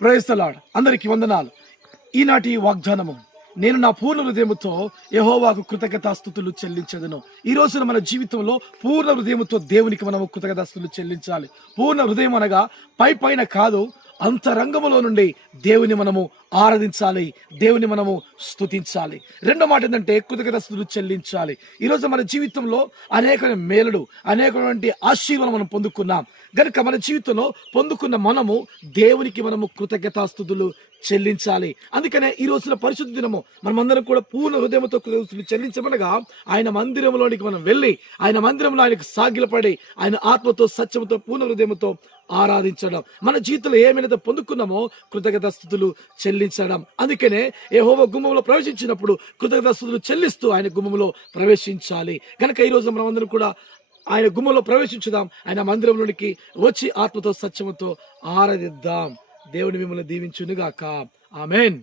Praise the lord. అందరికీ వందనాలు. ఈనాటి వాగ్దానము, నేను నా పూర్ణ హృదయముతో యెహోవాకు కృతజ్ఞతాస్తుతులు చెల్లించదను. ఈ రోజున మన జీవితంలో పూర్ణ హృదయముతో దేవునికి మనము కృతజ్ఞతాస్తుతులు చెల్లించాలి. పూర్ణ హృదయం అనగా పైన కాదు, అంతరంగములో నుండి దేవుని మనము ఆరాధించాలి, దేవుని మనము స్తుతించాలి. రెండో మాట ఏంటంటే కృతజ్ఞతాస్తుతులు చెల్లించాలి. ఈరోజు మన జీవితంలో అనేక మేలులు, అనేకటువంటి ఆశీర్వాదం మనం పొందుకున్నాం గనుక మన జీవితంలో పొందుకున్న మనము దేవునికి మనము కృతజ్ఞతాస్తుతులు చెల్లించాలి. అందుకనే ఈ రోజున పరిశుద్ధ దినము మనమందరం కూడా పూర్ణ హృదయంతో కృతజ్ఞతలు చెల్లించమనగా ఆయన మందిరంలోనికి మనం వెళ్ళి ఆయన మందిరంలో ఆయనకు సాగిలపడి ఆయన ఆత్మతో సత్యముతో పూర్ణ హృదయంతో ఆరాధించడం, మన జీవితంలో ఏమైనా పొందుకున్నామో కృతజ్ఞతాస్తుతులు చెల్లించడం. అందుకనే యెహోవా గుమ్మంలో ప్రవేశించినప్పుడు కృతజ్ఞతాస్తుతులు చెల్లిస్తూ ఆయన గుమ్మంలో ప్రవేశించాలి. కనుక ఈ రోజు మనమందరం కూడా ఆయన గుమ్మంలో ప్రవేశించుదాం, ఆయన మందిరంలోనికి వచ్చి ఆత్మతో సత్యముతో ఆరాధిద్దాం. దేవుని మిమ్మల్ని దీవించునుగాక. ఆమేన్.